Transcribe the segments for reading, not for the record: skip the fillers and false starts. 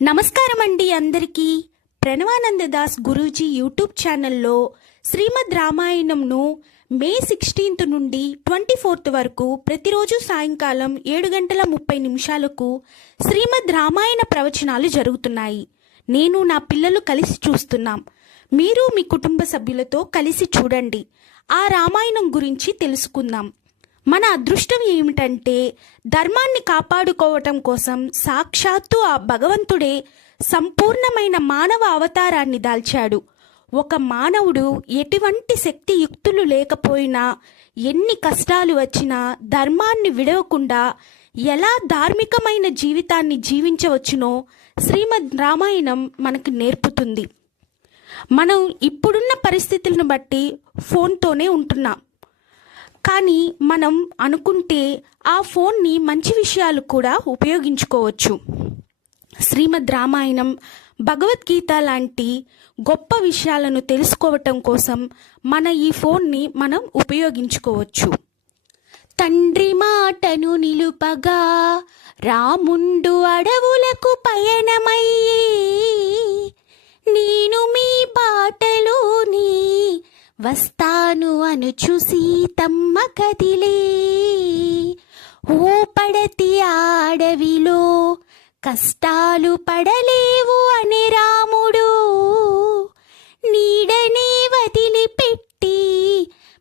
నమస్కారం అండి అందరికీ. ప్రణవానందదాస్ గురూజీ యూట్యూబ్ ఛానల్లో శ్రీమద్ రామాయణంను మే 16 నుండి 24 వరకు ప్రతిరోజు సాయంకాలం 7:30 శ్రీమద్ రామాయణ ప్రవచనాలు జరుగుతున్నాయి. నేను నా పిల్లలు కలిసి చూస్తున్నాం. మీరు మీ కుటుంబ సభ్యులతో కలిసి చూడండి. ఆ రామాయణం గురించి తెలుసుకుందాం. మన అదృష్టం ఏమిటంటే ధర్మాన్ని కాపాడుకోవటం కోసం సాక్షాత్తు ఆ భగవంతుడే సంపూర్ణమైన మానవ అవతారాన్ని దాల్చాడు. ఒక మానవుడు ఎటువంటి శక్తియుక్తులు లేకపోయినా, ఎన్ని కష్టాలు వచ్చినా ధర్మాన్ని విడవకుండా ఎలా ధార్మికమైన జీవితాన్ని జీవించవచ్చునో శ్రీమద్ రామాయణం మనకు నేర్పుతుంది. మనం ఇప్పుడున్న పరిస్థితులను బట్టి ఫోన్తోనే ఉంటున్నాం. కానీ మనం అనుకుంటే ఆ ఫోన్ని మంచి విషయాలు కూడా ఉపయోగించుకోవచ్చు. శ్రీమద్ రామాయణం, భగవద్గీత లాంటి గొప్ప విషయాలను తెలుసుకోవటం కోసం మన ఈ ఫోన్ని మనం ఉపయోగించుకోవచ్చు. తండ్రి మాటను నిలుపగా రాముండు అడవులకు పయనమయ్యి, నేను మీ బాటలోని వస్తాను అనుచు సీతమ్మ కదిలే, ఓ పడతి ఆడవిలో కష్టాలు పడలేవు అనే రాముడు, నీడనే వదిలిపెట్టి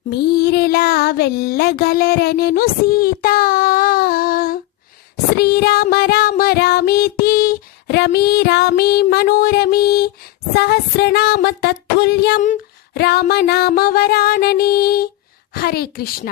మీరెలా వెళ్ళగలరనెను సీత. శ్రీరామ రామ రామేతి రమి రామి మనోరమి సహస్రనామ తత్తుల్యం రామనామ వరానని. హరే కృష్ణ.